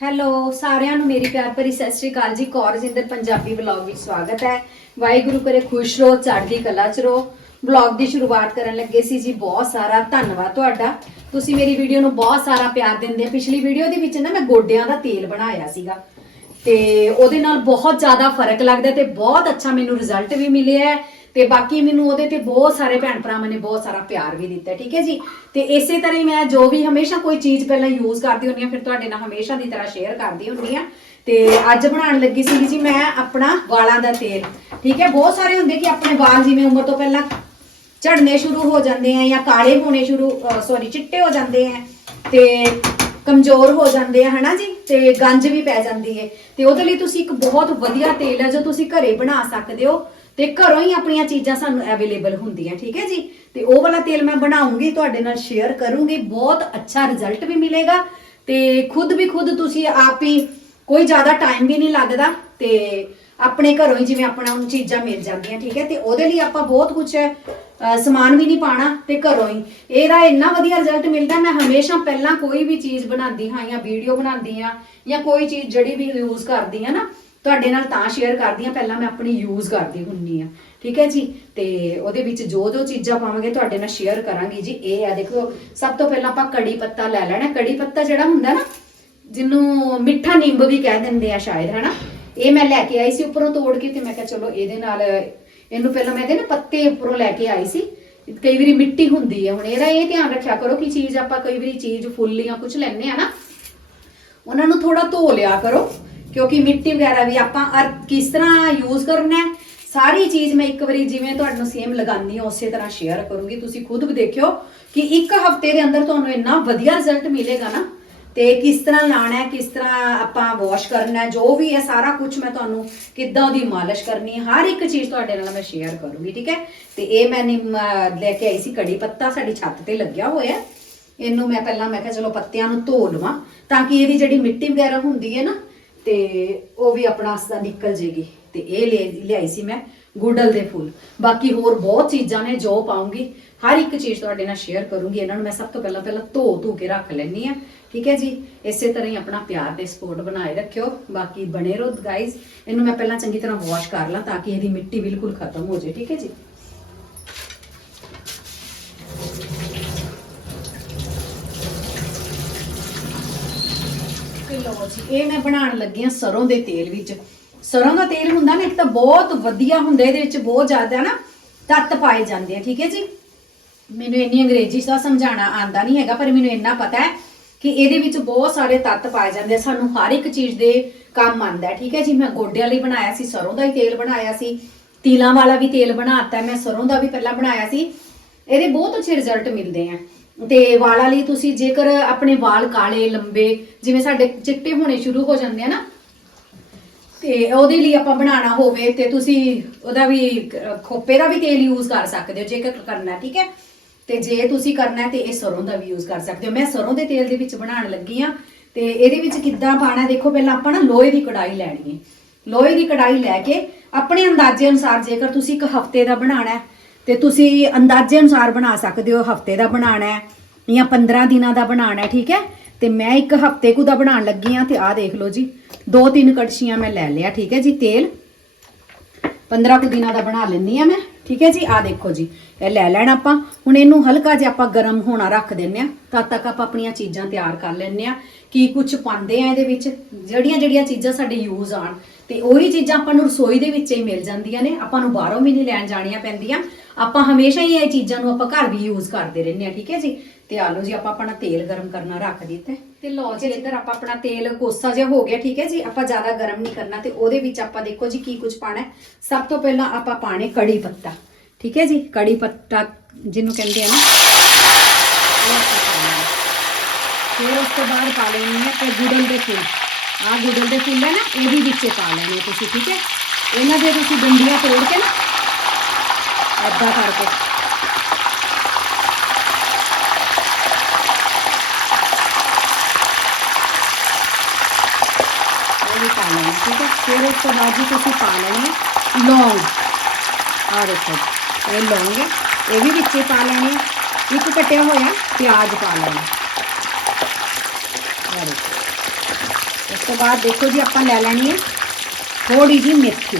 Hello ਸਾਰਿਆਂ ਨੂੰ ਮੇਰੀ ਪਿਆਰ ਭਰੀ ਸਤਿ ਸ਼੍ਰੀ ਅਕਾਲ ਜੀ। ਕੌਰ ਜਿੰਦਰ ਪੰਜਾਬੀ ਵਲੌਗ ਵਿੱਚ ਸਵਾਗਤ ਹੈ। ਵਾਹਿਗੁਰੂ ਕਰੇ ਖੁਸ਼ ਰਹੋ, ਚੜ੍ਹਦੀ ਕਲਾ ਚ ਰਹੋ। ਵਲੌਗ ਦੀ ਸ਼ੁਰੂਆਤ ਕਰਨ ਲੱਗੇ ਸੀ ਜੀ ਬਹੁਤ ਸਾਰਾ ਧੰਨਵਾਦ ਤੁਹਾਡਾ। ਤੁਸੀਂ ਮੇਰੀ ਵੀਡੀਓ ਨੂੰ ਬਹੁਤ ਸਾਰਾ ਪਿਆਰ ਦਿੰਦੇ ਆ ਪਿਛਲੀ ਵੀਡੀਓ ਦੇ ਵਿੱਚ ਨਾ ਮੈਂ ਗੋਡਿਆਂ ਦਾ ਤੇਲ ਬਣਾਇਆ ਸੀਗਾ। ਤੇ ਉਹਦੇ ਨਾਲ ਬਹੁਤ ਜ਼ਿਆਦਾ ਫ਼ਰਕ ਲੱਗਦਾ ਤੇ ਬਹੁਤ ਅੱਛਾ ਮੈਨੂੰ ਰਿਜ਼ਲਟ ਵੀ ਮਿਲਿਆ ਹੈ। ਤੇ ਬਾਕੀ ਮੈਨੂੰ ਉਹਦੇ ਤੇ ਬਹੁਤ ਸਾਰੇ ਭੈਣ ਭਰਾਵਾਂ ਨੇ ਬਹੁਤ ਸਾਰਾ ਪਿਆਰ ਵੀ ਦਿੱਤਾ, ਠੀਕ ਹੈ ਜੀ? ਤੇ ਇਸੇ ਤਰ੍ਹਾਂ ਹੀ ਮੈਂ ਜੋ ਵੀ ਹਮੇਸ਼ਾ ਕੋਈ ਚੀਜ਼ ਪਹਿਲਾਂ ਯੂਜ਼ ਕਰਦੀ ਹੁੰਦੀ ਆ ਫਿਰ ਤੁਹਾਡੇ ਨਾਲ ਹਮੇਸ਼ਾ ਦੀ ਤਰ੍ਹਾਂ ਸ਼ੇਅਰ ਕਰਦੀ ਹੁੰਦੀ ਆ ਤੇ ਅੱਜ ਬਣਾਉਣ ਲੱਗੀ ਸੀ ਜੀ ਮੈਂ ਆਪਣਾ ਵਾਲਾਂ ਦਾ ਤੇਲ, ਠੀਕ ਹੈ? ਬਹੁਤ ਸਾਰੇ ਹੁੰਦੇ ਕਿ ਆਪਣੇ ਵਾਲ ਜਿਵੇਂ ਉਮਰ ਤੋਂ ਪਹਿਲਾਂ ਝੜਨੇ ਸ਼ੁਰੂ ਹੋ ਜਾਂਦੇ ਆ ਜਾਂ ਕਾਲੇ ਹੋਣੇ ਸ਼ੁਰੂ ਸੌਰੀ ਚਿੱਟੇ ਹੋ ਜਾਂਦੇ ਆ ਤੇ ਕਮਜ਼ੋਰ ਹੋ ਜਾਂਦੇ ਆ, ਹਨਾ ਜੀ? ਤੇ ਗੰਜ ਵੀ ਪੈ ਜਾਂਦੀ ਹੈ। ਤੇ ਉਹਦੇ ਲਈ ਤੁਸੀਂ ਇੱਕ ਬਹੁਤ ਵਧੀਆ ਤੇਲ ਹੈ ਜੋ ਤੁਸੀਂ ਘਰੇ ਬਣਾ ਸਕਦੇ ਹੋ। ਤੇ ਘਰੋਂ ਹੀ ਆਪਣੀਆਂ ਚੀਜ਼ਾਂ ਸਾਨੂੰ ਅਵੇਲੇਬਲ ਹੁੰਦੀਆਂ, ਠੀਕ ਹੈ ਜੀ? ਤੇ ਉਹ ਵਾਲਾ ਤੇਲ ਮੈਂ ਬਣਾਉਂਗੀ, ਤੁਹਾਡੇ ਨਾਲ ਸ਼ੇਅਰ ਕਰੂੰਗੀ, ਬਹੁਤ ਅੱਛਾ ਰਿਜ਼ਲਟ ਵੀ ਮਿਲੇਗਾ ਤੇ ਖੁਦ ਵੀ ਖੁਦ ਤੁਸੀਂ ਆਪ ਹੀ ਕੋਈ ਜ਼ਿਆਦਾ ਟਾਈਮ ਵੀ ਨਹੀਂ ਲੱਗਦਾ ਤੇ ਆਪਣੇ ਘਰੋਂ ਹੀ ਜਿਵੇਂ ਆਪਣਾ ਨੂੰ ਚੀਜ਼ਾਂ ਮਿਲ ਜਾਂਦੀਆਂ, ਠੀਕ ਹੈ? ਤੇ ਉਹਦੇ ਲਈ ਆਪਾਂ ਬਹੁਤ ਕੁਝ ਸਮਾਨ ਵੀ ਨਹੀਂ ਪਾਣਾ ਤੇ ਘਰੋਂ ਹੀ। ਇਹਦਾ ਇੰਨਾ ਵਧੀਆ ਰਿਜ਼ਲਟ ਮਿਲਦਾ, ਮੈਂ ਹਮੇਸ਼ਾ ਪਹਿਲਾਂ ਕੋਈ ਵੀ ਚੀਜ਼ ਬਣਾਉਂਦੀ ਹਾਂ ਜਾਂ ਵੀਡੀਓ ਬਣਾਉਂਦੀ ਹਾਂ ਜਾਂ ਕੋਈ ਚੀਜ਼ ਜਿਹੜੀ ਵੀ ਯੂਜ਼ ਕਰਦੀ ਹਾਂ ਨਾ ਤੁਹਾਡੇ ਨਾਲ ਤਾਂ ਸ਼ੇਅਰ ਕਰਦੀ ਹਾਂ, ਪਹਿਲਾਂ ਮੈਂ ਆਪਣੀ ਯੂਜ਼ ਕਰਦੀ ਹੁੰਨੀ ਆ ਠੀਕ ਹੈ ਜੀ? ਤੇ ਉਹਦੇ ਵਿੱਚ ਜੋ ਜੋ ਚੀਜ਼ਾਂ ਪਾਵਾਂਗੇ, ਤੁਹਾਡੇ ਨਾਲ ਸ਼ੇਅਰ ਕਰਾਂਗੀ ਜੀ। ਇਹ ਆ ਦੇਖੋ, ਸਭ ਤੋਂ ਪਹਿਲਾਂ ਆਪਾਂ ਕੜੀ ਪੱਤਾ ਲੈ ਲੈਣਾ। ਕੜੀ ਪੱਤਾ ਜਿਹੜਾ ਹੁੰਦਾ ਨਾ, ਜਿਹਨੂੰ ਮਿੱਠਾ ਨਿੰਬ ਵੀ ਕਹਿ ਦਿੰਦੇ ਆ ਸ਼ਾਇਦ, ਹਨਾ? ਇਹ ਮੈਂ ਲੈ ਕੇ ਆਈ ਸੀ, ਉੱਪਰੋਂ ਤੋੜ ਕੇ ਤੇ ਮੈਂ ਕਿਹਾ ਚਲੋ ਇਹਦੇ ਨਾਲ, ਇਹਨੂੰ ਪਹਿਲਾਂ ਮੈਂ ਇਹਦੇ ਨਾ ਪੱਤੇ ਉੱਪਰੋਂ ਲੈ ਕੇ ਆਈ ਸੀ। ਕਈ ਵਾਰੀ ਮਿੱਟੀ ਹੁੰਦੀ ਹੈ ਹੁਣ ਇਹਦਾ ਇਹ ਧਿਆਨ ਰੱਖਿਆ ਕਰੋ ਕਿ ਚੀਜ਼ ਆਪਾਂ ਕਈ ਵਾਰੀ ਚੀਜ਼ ਫੁੱਲ ਜਾਂ ਕੁਝ ਲੈਣੇ ਆ ਨਾ, ਉਹਨਾਂ ਨੂੰ ਥੋੜਾ ਧੋ ਲਿਆ ਕਰੋ। ਕਿਉਂਕਿ ਮਿੱਟੀ ਵਗੈਰਾ ਵੀ ਆਪਾਂ ਅਰ ਕਿਸ ਤਰ੍ਹਾਂ ਯੂਜ਼ ਕਰਨਾ ਹੈ, ਸਾਰੀ ਚੀਜ਼ ਮੈਂ ਇੱਕ ਵਾਰੀ ਜਿਵੇਂ ਤੁਹਾਨੂੰ ਸੇਮ ਲਗਾਉਂਦੀ ਹਾਂ, ਉਸੇ ਤਰ੍ਹਾਂ ਸ਼ੇਅਰ ਕਰੂੰਗੀ। ਤੁਸੀਂ ਖੁਦ ਵੀ ਦੇਖਿਓ ਕਿ ਇੱਕ ਹਫ਼ਤੇ ਦੇ ਅੰਦਰ ਤੁਹਾਨੂੰ ਇੰਨਾ ਵਧੀਆ ਰਿਜ਼ਲਟ ਮਿਲੇਗਾ ਨਾ, ਤੇ ਕਿਸ ਤਰ੍ਹਾਂ ਲਾਣਾ ਹੈ, ਕਿਸ ਤਰ੍ਹਾਂ ਆਪਾਂ ਵਾਸ਼ ਕਰਨਾ ਹੈ, ਜੋ ਵੀ ਹੈ, ਸਾਰਾ ਕੁਝ ਮੈਂ ਤੁਹਾਨੂੰ ਕਿੱਦਾਂ ਉਹਦੀ ਮਾਲਿਸ਼ ਕਰਨੀ ਹੈ, ਹਰ ਇੱਕ ਚੀਜ਼ ਤੁਹਾਡੇ ਨਾਲ ਮੈਂ ਸ਼ੇਅਰ ਕਰੂੰਗੀ, ਠੀਕ ਹੈ? ਤੇ ਇਹ ਮੈਂ ਨਿੰਮ ਲੈ ਕੇ ਆਈ ਸੀ ਕੜੀ ਪੱਤਾ, ਸਾਡੀ ਛੱਤ ਤੇ ਲੱਗਿਆ ਹੋਇਆ ਇਹਨੂੰ ਮੈਂ ਪਹਿਲਾਂ ਮੈਂ ਕਿਹਾ ਚਲੋ ਪੱਤਿਆਂ ਨੂੰ ਧੋ ਲਵਾਂ, ਤਾਂ ਕਿ ਇਹਦੀ ਜਿਹੜੀ ਮਿੱਟੀ ਵਗੈਰਾ ਹੁੰਦੀ ਹੈ ਨਾ ਤੇ ਉਹ ਵੀ ਆਪਣਾ ਅਸਦਾ ਨਿਕਲ ਜੇਗੀ। ਤੇ ਇਹ ਲਿਆਈ ਸੀ ਮੈਂ ਗੁੱਡਲ ਦੇ ਫੁੱਲ। ਬਾਕੀ ਹੋਰ ਬਹੁਤ ਚੀਜ਼ਾਂ ਨੇ ਜੋ ਪਾਉਂਗੀ, ਹਰ ਇੱਕ ਚੀਜ਼ ਤੁਹਾਡੇ ਨਾਲ ਸ਼ੇਅਰ ਕਰੂੰਗੀ, ਇਹਨਾਂ ਨੂੰ ਮੈਂ ਸਭ ਤੋਂ ਪਹਿਲਾਂ ਪਹਿਲਾਂ ਧੋ ਧੂ ਕੇ ਰੱਖ ਲੈਣੀ ਆ ਠੀਕ ਹੈ ਜੀ? ਇਸੇ ਤਰ੍ਹਾਂ ਹੀ ਆਪਣਾ ਪਿਆਰ ਤੇ ਸਪੋਰਟ ਬਣਾਏ ਰੱਖਿਓ। ਬਾਕੀ ਬਣੇ ਰਹੋ ਗਾਇਜ਼ ਇਹਨੂੰ ਮੈਂ ਪਹਿਲਾਂ ਚੰਗੀ ਤਰ੍ਹਾਂ ਵਾਸ਼ ਕਰ ਲਾਂ ਤਾਂ ਕਿ ਇਹਦੀ ਮਿੱਟੀ ਬਿਲਕੁਲ ਖਤਮ ਹੋ ਜਾਏ। ਠੀਕ ਹੈ ਜੀ ਤੇ ਲਓ ਜੀ, ਇਹ ਮੈਂ ਬਣਾਉਣ ਲੱਗੀ ਹਾਂ ਸਰੋਂ ਦੇ ਤੇਲ ਵਿੱਚ। ਸਰੋਂ ਦਾ ਤੇਲ ਹੁੰਦਾ ਨਾ, ਇੱਕ ਤਾਂ ਬਹੁਤ ਵਧੀਆ ਹੁੰਦਾ, ਇਹਦੇ ਵਿੱਚ ਬਹੁਤ ਜ਼ਿਆਦਾ ਨਾ ਤੱਤ ਪਾਏ ਜਾਂਦੇ ਆ, ਠੀਕ ਹੈ ਜੀ? ਮੈਨੂੰ ਇੰਨੀ ਅੰਗਰੇਜ਼ੀ ਦਾ ਸਮਝਾਉਣਾ ਆਂਦਾ ਨਹੀਂ ਹੈਗਾ, ਪਰ ਮੈਨੂੰ ਇੰਨਾ ਪਤਾ ਹੈ ਕਿ ਇਹਦੇ ਵਿੱਚ ਬਹੁਤ ਸਾਰੇ ਤੱਤ ਪਾਏ ਜਾਂਦੇ ਆ। ਸਾਨੂੰ ਹਰ ਇੱਕ ਚੀਜ਼ ਦੇ ਕੰਮ ਆਂਦਾ ਠੀਕ ਹੈ ਜੀ? ਮੈਂ ਗੋਡਿਆਂ ਲਈ ਬਣਾਇਆ ਸੀ, ਸਰੋਂ ਦਾ ਹੀ ਤੇਲ ਬਣਾਇਆ ਸੀ। ਤਿਲਾਂ ਵਾਲਾ ਵੀ ਤੇਲ ਬਣਾਤਾ ਮੈਂ ਸਰੋਂ ਦਾ ਵੀ ਪਹਿਲਾਂ ਬਣਾਇਆ ਸੀ। ਇਹਦੇ ਬਹੁਤ ਅੱਛੇ ਰਿਜ਼ਲਟ ਮਿਲਦੇ ਆ। ਤੇ ਵਾਲਾਂ ਲਈ ਤੁਸੀਂ ਜੇਕਰ ਆਪਣੇ ਵਾਲ ਕਾਲੇ, ਲੰਬੇ, ਜਿਵੇਂ ਸਾਡੇ ਚਿੱਟੇ ਹੋਣੇ ਸ਼ੁਰੂ ਹੋ ਜਾਂਦੇ ਆ ਨਾ, ਤੇ ਉਹਦੇ ਲਈ ਆਪਾਂ ਬਣਾਉਣਾ ਹੋਵੇ ਤੇ ਤੁਸੀਂ ਉਹਦਾ ਵੀ ਖੋਪੇ ਦਾ ਵੀ ਤੇਲ ਯੂਜ਼ ਕਰ ਸਕਦੇ ਹੋ, ਜੇਕਰ ਕਰਨਾ, ਠੀਕ ਹੈ? ਤੇ ਜੇ ਤੁਸੀਂ ਕਰਨਾ ਹੈ ਤੇ ਇਹ ਸਰੋਂ ਦਾ ਵੀ ਯੂਜ਼ ਕਰ ਸਕਦੇ ਹੋ। ਮੈਂ ਸਰੋਂ ਦੇ ਤੇਲ ਦੇ ਵਿੱਚ ਬਣਾਉਣ ਲੱਗੀ ਆ ਤੇ ਇਹਦੇ ਵਿੱਚ ਕਿੱਦਾਂ ਪਾਣਾ ਦੇਖੋ ਪਹਿਲਾਂ ਆਪਾਂ ਨਾ ਲੋਹੇ ਦੀ ਕੜਾਈ ਲੈਣੀ ਹੈ। ਲੋਹੇ ਦੀ ਕੜਾਈ ਲੈ ਕੇ ਆਪਣੇ ਅੰਦਾਜ਼ੇ ਅਨੁਸਾਰ ਜੇਕਰ ਤੁਸੀਂ ਇੱਕ ਹਫ਼ਤੇ ਦਾ ਬਣਾਉਣਾ ਹੈ ਤੇ ਤੁਸੀਂ ਅੰਦਾਜ਼ੇ ਅਨੁਸਾਰ ਬਣਾ ਸਕਦੇ ਹੋ, ਹਫ਼ਤੇ ਦਾ ਬਣਾਉਣਾ ਹੈ ਜਾਂ 15 ਦਿਨਾਂ ਦਾ ਬਣਾਉਣਾ ਹੈ, ਠੀਕ ਹੈ? ਤੇ ਮੈਂ ਇੱਕ ਹਫ਼ਤੇ ਕੁ ਦਾ ਬਣਾਉਣ ਲੱਗੀ ਆ ਤੇ ਆਹ ਦੇਖ ਲਓ ਜੀ, ਦੋ ਤਿੰਨ ਕੜਛੀਆਂ ਮੈਂ ਲੈ ਲਿਆ, ਠੀਕ ਹੈ ਜੀ, ਤੇਲ। 15 ਕੁ ਦਿਨਾਂ ਦਾ ਬਣਾ ਲੈਂਦੀ ਆ ਮੈਂ, ਠੀਕ ਹੈ ਜੀ, ਆਹ ਦੇਖੋ ਜੀ, ਇਹ ਲੈ ਲੈਣਾ ਆਪਾਂ। ਹੁਣ ਇਹਨੂੰ ਹਲਕਾ ਜਿਹਾ ਆਪਾਂ ਗਰਮ ਹੋਣਾ ਰੱਖ ਦਿੰਨੇ ਆ ਤਦ ਤੱਕ ਆਪਾਂ ਆਪਣੀਆਂ ਚੀਜ਼ਾਂ ਤਿਆਰ ਕਰ ਲੈਂਦੇ ਆ ਕੀ ਕੁਝ ਪਾਉਂਦੇ ਆ ਇਹਦੇ ਵਿੱਚ ਜਿਹੜੀਆਂ ਜਿਹੜੀਆਂ ਚੀਜ਼ਾਂ ਸਾਡੇ ਯੂਜ਼ ਆਣ ਤੇ ਉਹੀ ਚੀਜ਼ਾਂ ਆਪਾਂ ਨੂੰ ਰਸੋਈ ਦੇ ਵਿੱਚ ਹੀ ਮਿਲ ਜਾਂਦੀਆਂ ਨੇ ਆਪਾਂ ਨੂੰ ਬਾਹਰੋਂ ਵੀ ਨਹੀਂ ਲੈਣ ਜਾਣੀਆਂ ਪੈਂਦੀਆਂ। ਆਪਾਂ ਹਮੇਸ਼ਾ ਹੀ ਇਹ ਚੀਜ਼ਾਂ ਨੂੰ ਆਪਾਂ ਘਰ ਵੀ ਯੂਜ਼ ਕਰਦੇ ਰਹਿੰਦੇ ਆ ਠੀਕ ਹੈ ਜੀ? ਤੇ ਆ ਲਓ ਜੀ ਆਪਾਂ ਆਪਣਾ ਤੇਲ ਗਰਮ ਕਰਨਾ ਰੱਖ ਦਿੱਤਾ। ਤੇ ਲਓ ਜੀ। ਇੱਧਰ ਆਪਾਂ ਆਪਣਾ ਤੇਲ ਕੋਸਾ ਜਿਹਾ ਹੋ ਗਿਆ ਠੀਕ ਹੈ ਜੀ ਆਪਾਂ ਜ਼ਿਆਦਾ ਗਰਮ ਨਹੀਂ ਕਰਨਾ ਤੇ ਉਹਦੇ ਵਿੱਚ ਆਪਾਂ ਦੇਖੋ ਜੀ ਕੀ ਕੁਝ ਪਾਣਾ ਸਭ ਤੋਂ ਪਹਿਲਾਂ ਆਪਾਂ ਪਾਣੇ ਕੜੀ ਪੱਤਾ ਠੀਕ ਹੈ ਜੀ? ਕੜੀ ਪੱਤਾ ਜਿਹਨੂੰ ਕਹਿੰਦੇ ਆ ਨਾ। ਫਿਰ ਉਸ ਤੋਂ ਬਾਅਦ ਪਾ ਲੈਣੀ ਹੈ ਤੇ ਗੁੜਲ ਦੇ ਫੁੱਲ। ਆਹ ਗੁੜਲ ਦੇ ਫੁੱਲ ਹੈ ਨਾ, ਇਹ ਵੀ ਵਿੱਚੇ ਪਾ ਲੈਣੇ ਤੁਸੀਂ, ਠੀਕ ਹੈ? ਇਹਨਾਂ ਦੇ ਤੁਸੀਂ ਡੰਡੀਆਂ ਤੋੜ ਕੇ ਨਾ ਏਦਾਂ ਕਰਕੇ। ਇਹ ਵੀ ਪਾ ਲੈਣਾ ਠੀਕ ਹੈ? ਫਿਰ ਉਸ ਤੋਂ ਬਾਅਦ ਜੀ ਤੁਸੀਂ ਪਾ ਲੈਣੇ ਲੌਂਗ। ਆ ਦੇਖੋ, ਇਹ ਲੌਂਗ ਹੈ, ਇਹ ਵੀ ਵਿੱਚੇ ਪਾ ਲੈਣੇ ਇੱਕ ਕੱਟਿਆ ਹੋਇਆ ਪਿਆਜ਼ ਪਾ ਲੈਣਾ। ਆ ਦੇਖੋ। ਤੋਂ ਬਾਅਦ ਦੇਖੋ ਜੀ ਆਪਾਂ ਲੈ ਲੈਣੀ ਹੈ ਥੋੜੀ ਜੀ ਮੇਥੀ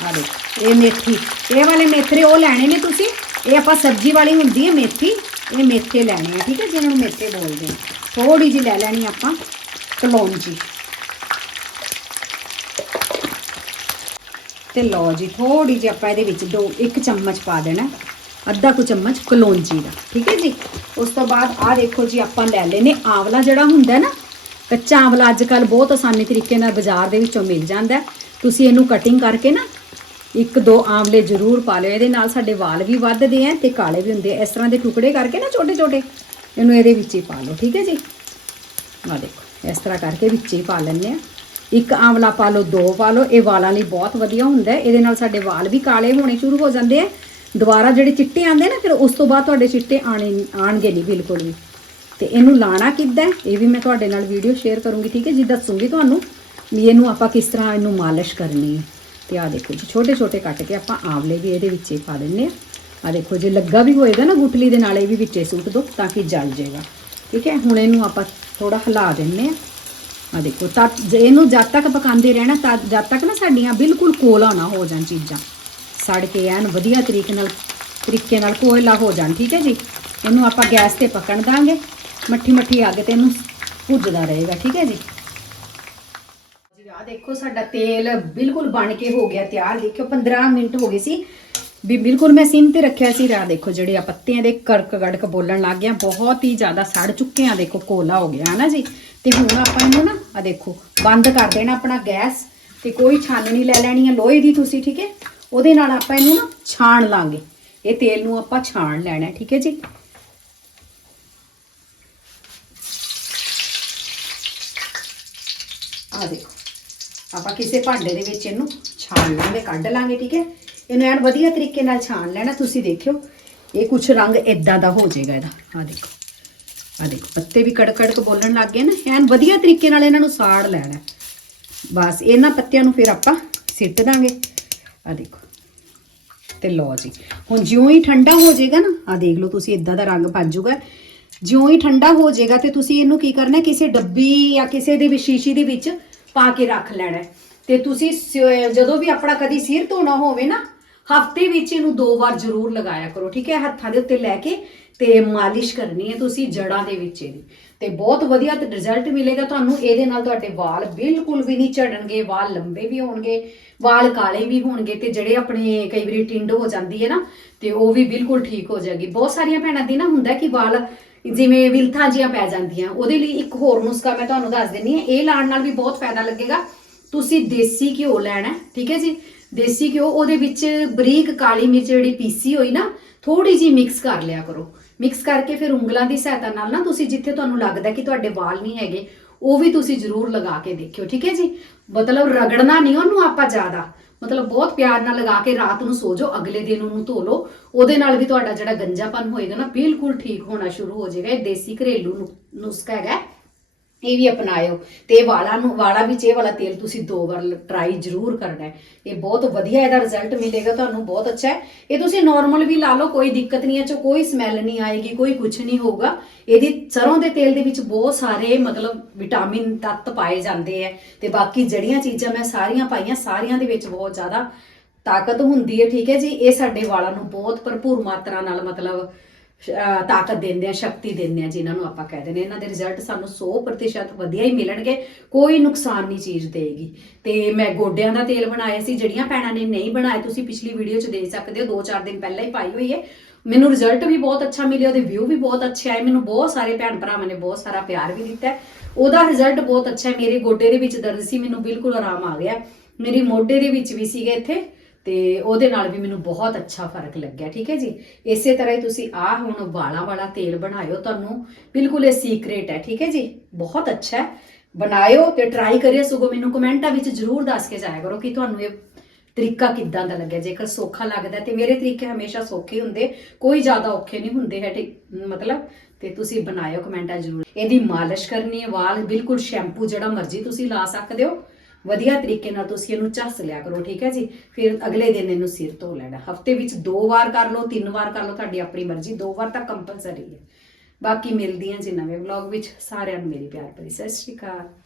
ਆ ਦੇਖੋ ਇਹ ਮੇਥੀ ਇਹ ਵਾਲੇ ਮੇਥਰੇ ਉਹ ਲੈਣੇ ਨੇ ਤੁਸੀਂ ਇਹ ਆਪਾਂ ਸਬਜ਼ੀ ਵਾਲੀ ਹੁੰਦੀ ਹੈ ਮੇਥੀ ਇਹ ਮੇਥੇ ਲੈਣੇ ਆ ਠੀਕ ਹੈ ਜਿਹਨਾਂ ਨੂੰ ਮੇਥੇ ਬੋਲਦੇ ਆ ਥੋੜੀ ਜੀ ਲੈ ਲੈਣੀ ਆਪਾਂ ਕਲੌਂਜੀ ਤੇ ਲਓ ਜੀ ਥੋੜੀ ਜਿਹੀ ਆਪਾਂ ਇਹਦੇ ਵਿੱਚ ਦੋ ਇੱਕ ਚਮਚ ਪਾ ਦੇਣਾ ਅੱਧਾ ਕੁ ਚਮਚ ਕਲੌਂਜੀ ਦਾ ਠੀਕ ਹੈ ਜੀ ਉਸ ਤੋਂ ਬਾਅਦ ਆਹ ਦੇਖੋ ਜੀ ਆਪਾਂ ਲੈ ਲੈਨੇ ਆਂਵਲਾ ਜਿਹੜਾ ਹੁੰਦਾ ਨਾ ਕੱਚਾ ਆਂਵਲਾ ਅੱਜ ਕੱਲ ਬਹੁਤ ਆਸਾਨੀ ਤਰੀਕੇ ਨਾਲ ਬਾਜ਼ਾਰ ਦੇ ਵਿੱਚੋਂ ਮਿਲ ਜਾਂਦਾ ਤੁਸੀਂ ਇਹਨੂੰ ਕਟਿੰਗ ਕਰਕੇ ਨਾ ਇੱਕ ਦੋ ਆਂਵਲੇ ਜ਼ਰੂਰ ਪਾ ਲਿਓ। ਇਹਦੇ ਨਾਲ ਸਾਡੇ ਵਾਲ ਵੀ ਵੱਧਦੇ ਆ ਤੇ ਕਾਲੇ ਵੀ ਹੁੰਦੇ ਆ। ਇਸ ਤਰ੍ਹਾਂ ਦੇ ਟੁਕੜੇ ਕਰਕੇ ਨਾ ਛੋਟੇ ਛੋਟੇ ਇਹਨੂੰ ਇਹਦੇ ਵਿੱਚ ਹੀ ਪਾ ਲਓ, ਠੀਕ ਹੈ ਜੀ? ਆ ਦੇਖੋ, ਇਸ ਤਰ੍ਹਾਂ ਕਰਕੇ ਵਿੱਚ ਹੀ ਪਾ ਲੈਂਦੇ ਆ ਇੱਕ ਆਂਵਲਾ ਪਾ ਲਓ, ਦੋ ਪਾ ਲਓ। ਇਹ ਵਾਲਾਂ ਲਈ ਬਹੁਤ ਵਧੀਆ ਹੁੰਦਾ ਇਹਦੇ ਨਾਲ ਸਾਡੇ ਵਾਲ ਵੀ ਕਾਲੇ ਹੋਣੇ ਸ਼ੁਰੂ ਹੋ ਜਾਂਦੇ ਆ ਦੁਬਾਰਾ ਜਿਹੜੇ ਚਿੱਟੇ ਆਉਂਦੇ ਨਾ, ਫਿਰ ਉਸ ਤੋਂ ਬਾਅਦ ਤੁਹਾਡੇ ਚਿੱਟੇ ਆਣੇ ਆਣਗੇ ਨਹੀਂ ਬਿਲਕੁਲ ਵੀ। ਤੇ ਇਹਨੂੰ ਲਾਣਾ ਕਿੱਦਾਂ ਇਹ ਵੀ ਮੈਂ ਤੁਹਾਡੇ ਨਾਲ ਵੀਡੀਓ ਸ਼ੇਅਰ ਕਰੂੰਗੀ, ਠੀਕ ਹੈ ਜੀ? ਦੱਸੂੰਗੀ ਤੁਹਾਨੂੰ ਵੀ ਇਹਨੂੰ ਆਪਾਂ ਕਿਸ ਤਰ੍ਹਾਂ ਇਹਨੂੰ ਮਾਲਿਸ਼ ਕਰਨੀ ਹੈ। ਤੇ ਆ ਦੇਖੋ ਜੀ ਛੋਟੇ ਛੋਟੇ ਕੱਟ ਕੇ ਆਪਾਂ ਆਂਵਲੇ ਵੀ ਇਹਦੇ ਵਿੱਚ ਹੀ ਪਾ ਦਿੰਨੇ ਆ ਆ ਦੇਖੋ, ਜੇ ਲੱਗਾ ਵੀ ਹੋਏਗਾ ਨਾ ਗੁਟਲੀ ਦੇ ਨਾਲ, ਇਹ ਵੀ ਵਿੱਚੇ ਸੁੱਟ ਦਿਓ ਤਾਂ ਕਿ ਜਲ ਜਾਏਗਾ ਠੀਕ ਹੈ? ਹੁਣ ਇਹਨੂੰ ਆਪਾਂ ਥੋੜਾ ਹਿਲਾ ਦਿੰਨੇ ਆ ਆ ਦੇਖੋ, ਤਾਂ ਜੇ ਇਹਨੂੰ ਜਦ ਤੱਕ ਪਕਾਉਂਦੇ ਰਹਿਣਾ, ਤਾਂ ਜਦ ਤੱਕ ਨਾ ਸਾਡੀਆਂ ਬਿਲਕੁਲ ਕੋਲਾ ਨਾ ਹੋ ਜਾਣ ਚੀਜ਼ਾਂ। ਸੜ ਕੇ ਐਨ ਵਧੀਆ ਤਰੀਕੇ ਨਾਲ ਤਰੀਕੇ ਨਾਲ ਕੋਇਲਾ ਹੋ ਜਾਣ, ਠੀਕ ਹੈ ਜੀ? ਇਹਨੂੰ ਆਪਾਂ ਗੈਸ ਤੇ ਪਕਣ ਦਾਂਗੇ। ਮੱਠੀ ਮੱਠੀ ਅੱਗ ਤੇ ਇਹਨੂੰ ਭੁੱਜਦਾ ਰਹੇਗਾ, ਠੀਕ ਹੈ ਜੀ? ਜੀ ਆ ਦੇਖੋ ਸਾਡਾ ਤੇਲ ਬਿਲਕੁਲ ਬਣ ਕੇ ਹੋ ਗਿਆ ਤਿਆਰ। ਦੇਖਿਓ 15 ਮਿੰਟ ਹੋ ਗਏ ਸੀ। ਵੀ ਬਿਲਕੁਲ ਮੈਂ ਸਿਮ ਤੇ ਰੱਖਿਆ ਸੀ। ਰਾ ਦੇਖੋ ਜਿਹੜੇ ਆ ਪੱਤਿਆਂ ਦੇ ਕੜਕ ਗੜਕ ਬੋਲਣ ਲੱਗ ਗਿਆ। ਬਹੁਤ ਹੀ ਜ਼ਿਆਦਾ ਸੜ ਚੁੱਕੇ ਆ। ਦੇਖੋ ਕੋਲਾ ਹੋ ਗਿਆ, ਹਨਾ ਜੀ? ਤੇ ਹੁਣ ਆਪਾਂ ਇਹਨੂੰ ਨਾ ਆ ਦੇਖੋ, ਬੰਦ ਕਰ ਦੇਣਾ ਆਪਣਾ ਗੈਸ। ਤੇ ਕੋਈ ਛਾਨਣੀ ਲੈ ਲੈਣੀ ਹੈ ਲੋਹੇ ਦੀ ਤੁਸੀਂ, ਠੀਕ ਹੈ? ਉਹਦੇ ਨਾਲ ਆਪਾਂ ਇਹਨੂੰ ਨਾ ਛਾਣ ਲਾਂਗੇ। ਇਹ ਤੇਲ ਨੂੰ ਆਪਾਂ ਛਾਣ ਲੈਣਾ, ਠੀਕ ਹੈ ਜੀ? ਆ ਦੇਖੋ। ਆਪਾਂ ਕਿਸੇ ਭਾਂਡੇ ਦੇ ਵਿੱਚ ਇਹਨੂੰ ਛਾਣ ਲਾਂਗੇ, ਕੱਢ ਲਾਂਗੇ, ਠੀਕ ਹੈ? ਇਹਨੂੰ ਐਨ ਵਧੀਆ ਤਰੀਕੇ ਨਾਲ ਛਾਣ ਲੈਣਾ, ਤੁਸੀਂ ਦੇਖਿਓ। ਇਹ ਕੁਛ ਰੰਗ ਇਦਾਂ ਦਾ ਹੋ ਜਾਏਗਾ ਇਹਦਾ। ਆ ਦੇਖੋ। ਆ ਦੇਖੋ, ਪੱਤੇ ਵੀ ਕੜਕ ਕੜਕ ਬੋਲਣ ਲੱਗ ਗਏ ਨਾ, ਐਨ ਵਧੀਆ ਤਰੀਕੇ ਨਾਲ ਇਹਨਾਂ ਨੂੰ ਸਾੜ ਲੈਣਾ। ਬਸ, ਇਹਨਾਂ ਪੱਤਿਆਂ ਨੂੰ ਫਿਰ ਆਪਾਂ ਸਿੱਟ ਦਾਂਗੇ। ਆ ਦੇਖੋ। ਤੇ ਲਓ ਜੀ, ਹੁਣ ਜਿਉਂ ਹੀ ਠੰਡਾ ਹੋ ਜਾਏਗਾ ਨਾ, ਆ ਦੇਖ ਲਓ ਤੁਸੀਂ ਇਦਾਂ ਦਾ ਰੰਗ ਬਣ ਜਾਊਗਾ। ਜਿਉਂ ਹੀ ਠੰਡਾ ਹੋ ਜਾਏਗਾ ਤੇ ਤੁਸੀਂ ਇਹਨੂੰ ਕੀ ਕਰਨਾ ਕਿਸੇ ਡੱਬੀ ਜਾਂ ਕਿਸੇ ਦੇ ਵੀ ਸ਼ੀਸ਼ੀ ਦੇ ਵਿੱਚ ਪਾ ਕੇ ਰੱਖ ਲੈਣਾ ਤੇ ਤੁਸੀਂ ਜਦੋਂ ਵੀ ਆਪਣਾ ਕਦੀ ਸਿਰ ਧੋਣਾ ਹੋਵੇ ਨਾ, ਹਫ਼ਤੇ ਵਿੱਚ ਇਹਨੂੰ ਦੋ ਵਾਰ ਜ਼ਰੂਰ ਲਗਾਇਆ ਕਰੋ, ਠੀਕ ਹੈ? ਹੱਥਾਂ ਦੇ ਉੱਤੇ ਲੈ ਕੇ ਤੇ ਮਾਲਿਸ਼ ਕਰਨੀ ਹੈ ਤੁਸੀਂ ਜੜਾਂ ਦੇ ਵਿੱਚ ਇਹਦੀ। ਤੇ ਬਹੁਤ ਵਧੀਆ ਤੇ ਰਿਜ਼ਲਟ ਮਿਲੇਗਾ ਤੁਹਾਨੂੰ। ਇਹਦੇ ਨਾਲ ਤੁਹਾਡੇ ਵਾਲ ਬਿਲਕੁਲ ਵੀ ਨਹੀਂ ਝੜਨਗੇ, ਵਾਲ ਲੰਬੇ ਵੀ ਹੋਣਗੇ, ਵਾਲ ਕਾਲੇ ਵੀ ਹੋਣਗੇ ਤੇ ਜਿਹੜੇ ਆਪਣੇ ਕਈ ਵਾਰੀ ਟਿੰਡ ਹੋ ਜਾਂਦੀ ਹੈ ਨਾ, ਤੇ ਉਹ ਵੀ ਬਿਲਕੁਲ ਠੀਕ ਹੋ ਜਾਏਗੀ। ਬਹੁਤ ਸਾਰੀਆਂ ਭੈਣਾਂ ਦੀ ਨਾ ਹੁੰਦਾ ਕਿ ਵਾਲ ਜਿਵੇਂ ਵਿਲਥਾਂ ਜੀਆਂ ਪੈ ਜਾਂਦੀਆਂ, ਉਹਦੇ ਲਈ ਇੱਕ ਹੋਰ ਨੁਸਖਾ ਮੈਂ ਤੁਹਾਨੂੰ ਦੱਸ ਦਿੰਨੀ ਹੈ, ਇਹ ਲਾਉਣ ਨਾਲ ਵੀ ਬਹੁਤ ਫਾਇਦਾ ਲੱਗੇਗਾ। ਤੁਸੀਂ ਦੇਸੀ ਘਿਓ ਲੈਣਾ ਠੀਕ ਹੈ ਜੀ? ਦੇਸੀ ਘਿਓ, ਉਹਦੇ ਵਿੱਚ ਬਰੀਕ ਕਾਲੀ ਮਿਰਚ ਜਿਹੜੀ ਪੀਸੀ ਹੋਈ ਨਾ ਥੋੜੀ ਜੀ ਮਿਕਸ ਕਰ ਲਿਆ ਕਰੋ। ਮਿਕਸ ਕਰਕੇ ਫਿਰ ਉਂਗਲਾਂ ਦੀ ਸਹਾਇਤਾ ਨਾਲ ਨਾ ਤੁਸੀਂ ਜਿੱਥੇ ਤੁਹਾਨੂੰ ਲੱਗਦਾ ਕਿ ਤੁਹਾਡੇ ਵਾਲ ਨਹੀਂ ਹੈਗੇ, ਉਹ ਵੀ ਤੁਸੀਂ ਜ਼ਰੂਰ ਲਗਾ ਕੇ ਦੇਖਿਓ, ਠੀਕ ਹੈ ਜੀ? ਮਤਲਬ ਰਗੜਨਾ ਨਹੀਂ ਉਹਨੂੰ ਆਪਾਂ ਜ਼ਿਆਦਾ। ਮਤਲਬ ਬਹੁਤ ਪਿਆਰ ਨਾਲ ਲਗਾ ਕੇ ਰਾਤ ਨੂੰ ਸੋ ਜਾਓ, ਅਗਲੇ ਦਿਨ ਉਹਨੂੰ ਧੋ ਲਓ। ਉਹਦੇ ਨਾਲ ਵੀ ਤੁਹਾਡਾ ਜਿਹੜਾ ਗੰਜਾਪਨ ਹੋਏਗਾ ਨਾ, ਬਿਲਕੁਲ ਠੀਕ ਹੋਣਾ ਸ਼ੁਰੂ ਹੋ ਜਾਏਗਾ। ਇਹ ਦੇਸੀ ਘਰੇਲੂ ਨੁ- ਨੁਸਖਾ ਹੈਗਾ। ਇਹ ਵੀ ਅਪਣਾਇਓ ਤੇ ਵਾਲਾਂ ਨੂੰ, ਵਾਲਾ ਵਿੱਚ ਇਹ ਵਾਲਾ ਤੇਲ ਤੁਸੀਂ ਦੋ ਵਾਰ ਟਰਾਈ ਜ਼ਰੂਰ ਕਰਨਾ ਹੈ। ਇਹ ਬਹੁਤ ਵਧੀਆ ਇਹਦਾ ਰਿਜ਼ਲਟ ਮਿਲੇਗਾ ਤੁਹਾਨੂੰ, ਬਹੁਤ ਅੱਛਾ ਹੈ। ਇਹ ਤੁਸੀਂ ਨਾਰਮਲ ਵੀ ਲਾ ਲਓ, ਕੋਈ ਦਿੱਕਤ ਨਹੀਂ ਹੈ ਚੋ ਕੋਈ ਸਮੈਲ ਨਹੀਂ ਆਏਗੀ, ਕੋਈ ਕੁਝ ਨਹੀਂ ਹੋਊਗਾ। ਇਹਦੀ ਸਰੋਂ ਦੇ ਤੇਲ ਦੇ ਵਿੱਚ ਬਹੁਤ ਸਾਰੇ ਮਤਲਬ ਵਿਟਾਮਿਨ ਤੱਤ ਪਾਏ ਜਾਂਦੇ ਹੈ ਤੇ ਬਾਕੀ ਜੜੀਆਂ ਚੀਜ਼ਾਂ ਮੈਂ ਸਾਰੀਆਂ ਪਾਈਆਂ, ਸਾਰੀਆਂ ਦੇ ਵਿੱਚ ਬਹੁਤ ਜ਼ਿਆਦਾ ਤਾਕਤ ਹੁੰਦੀ ਹੈ, ਠੀਕ ਹੈ ਜੀ? ਇਹ ਸਾਡੇ ਵਾਲਾਂ ਨੂੰ ਬਹੁਤ ਭਰਪੂਰ ਮਾਤਰਾ ਨਾਲ ਮਤਲਬ ਤਾਕਤ ਦਿੰਦੇ ਆ, ਸ਼ਕਤੀ ਦਿੰਦੇ ਆ, ਜਿਨ੍ਹਾਂ ਨੂੰ ਆਪਾਂ ਕਹਿੰਦੇ ਨੇ ਇਹਨਾਂ ਦੇ ਰਿਜ਼ਲਟ ਸਾਨੂੰ 100% ਵਧੀਆ ਹੀ ਮਿਲਣਗੇ। ਕੋਈ ਨੁਕਸਾਨ ਨਹੀਂ ਚੀਜ਼ ਦੇਗੀ। ਤੇ ਮੈਂ ਗੋਡਿਆਂ ਦਾ ਤੇਲ ਬਣਾਇਆ ਸੀ, ਜਿਹੜੀਆਂ ਭੈਣਾਂ ਨੇ ਨਹੀਂ ਬਣਾਏ, ਤੁਸੀਂ ਪਿਛਲੀ ਵੀਡੀਓ 'ਚ ਦੇਖ ਸਕਦੇ ਹੋ 2-4 ਦਿਨ ਪਹਿਲਾਂ ਹੀ ਪਾਈ ਹੋਈ ਹੈ। ਮੈਨੂੰ ਰਿਜ਼ਲਟ ਵੀ ਬਹੁਤ ਅੱਛਾ ਮਿਲਿਆ, ਉਹਦੇ ਵਿਊ ਵੀ ਬਹੁਤ ਅੱਛੇ ਆਏ। ਮੈਨੂੰ ਬਹੁਤ ਸਾਰੇ ਭੈਣ ਭਰਾਵਾਂ ਨੇ ਬਹੁਤ ਸਾਰਾ ਪਿਆਰ ਵੀ ਦਿੱਤਾ ਉਹਦਾ ਰਿਜ਼ਲਟ ਬਹੁਤ ਅੱਛਾ ਹੈ। ਮੇਰੇ ਗੋਡੇ ਦੇ ਵਿੱਚ ਦਰਦ ਸੀ, ਮੈਨੂੰ ਬਿਲਕੁਲ ਆਰਾਮ ਆ ਗਿਆ। ਮੇਰੀ ਮੋਢੇ ਦੇ ਵਿੱਚ ਵੀ ਸੀਗੇ ਇੱਥੇ। ਤੇ ਉਹਦੇ ਨਾਲ ਵੀ ਮੈਨੂੰ ਬਹੁਤ ਅੱਛਾ ਫ਼ਰਕ ਲੱਗਿਆ, ਠੀਕ ਹੈ ਜੀ? ਇਸੇ ਤਰ੍ਹਾਂ ਹੀ ਤੁਸੀਂ ਆਹ ਹੁਣ ਵਾਲਾਂ ਵਾਲਾ ਤੇਲ ਬਣਾਇਓ ਤੁਹਾਨੂੰ, ਬਿਲਕੁਲ ਇਹ ਸੀਕ੍ਰੇਟ ਹੈ, ਠੀਕ ਹੈ ਜੀ? ਬਹੁਤ ਅੱਛਾ ਹੈ। ਬਣਾਇਓ ਤੇ ਟਰਾਈ ਕਰਿਓ, ਸਗੋਂ ਮੈਨੂੰ ਕਮੈਂਟਾਂ ਵਿੱਚ ਜਰੂਰ ਦੱਸ ਕੇ ਜਾਇਆ ਕਰੋ ਕਿ ਤੁਹਾਨੂੰ ਇਹ ਤਰੀਕਾ ਕਿੱਦਾਂ ਦਾ ਲੱਗਿਆ। ਜੇਕਰ ਸੌਖਾ ਲੱਗਦਾ ਤੇ ਮੇਰੇ ਤਰੀਕੇ ਹਮੇਸ਼ਾ ਸੌਖੇ ਹੁੰਦੇ, ਕੋਈ ਜ਼ਿਆਦਾ ਔਖੇ ਨਹੀਂ ਹੁੰਦੇ ਹੈ, ਠੀਕ, ਮਤਲਬ? ਤੇ ਤੁਸੀਂ ਬਣਾਇਓ ਕਮੈਂਟਾਂ ਜਰੂਰ। ਇਹਦੀ ਮਾਲਿਸ਼ ਕਰਨੀ ਹੈ ਵਾਲ, ਬਿਲਕੁਲ ਸ਼ੈਂਪੂ ਜਿਹੜਾ ਮਰਜ਼ੀ ਤੁਸੀਂ ਲਾ ਸਕਦੇ ਹੋ। ਵਧੀਆ ਤਰੀਕੇ ਨਾਲ ਤੁਸੀਂ ਇਹਨੂੰ ਝੱਸ ਲਿਆ ਕਰੋ, ਠੀਕ ਹੈ ਜੀ? ਫਿਰ ਅਗਲੇ ਦਿਨ ਇਹਨੂੰ ਸਿਰ ਧੋ ਲੈਣਾ। ਹਫ਼ਤੇ ਵਿੱਚ ਦੋ ਵਾਰ ਕਰ ਲਓ, ਤਿੰਨ ਵਾਰ ਕਰ ਲਓ, ਤੁਹਾਡੀ ਆਪਣੀ ਮਰਜ਼ੀ, ਦੋ ਵਾਰ ਤਾਂ ਕੰਪਲਸਰੀ ਹੈ। ਬਾਕੀ ਮਿਲਦੀਆਂ ਜੀ ਨਵੇਂ ਵਲੌਗ ਵਿੱਚ। ਸਾਰਿਆਂ ਨੂੰ ਮੇਰੀ ਪਿਆਰ ਭਰੀ ਸਤਿ ਸ਼੍ਰੀ ਅਕਾਲ।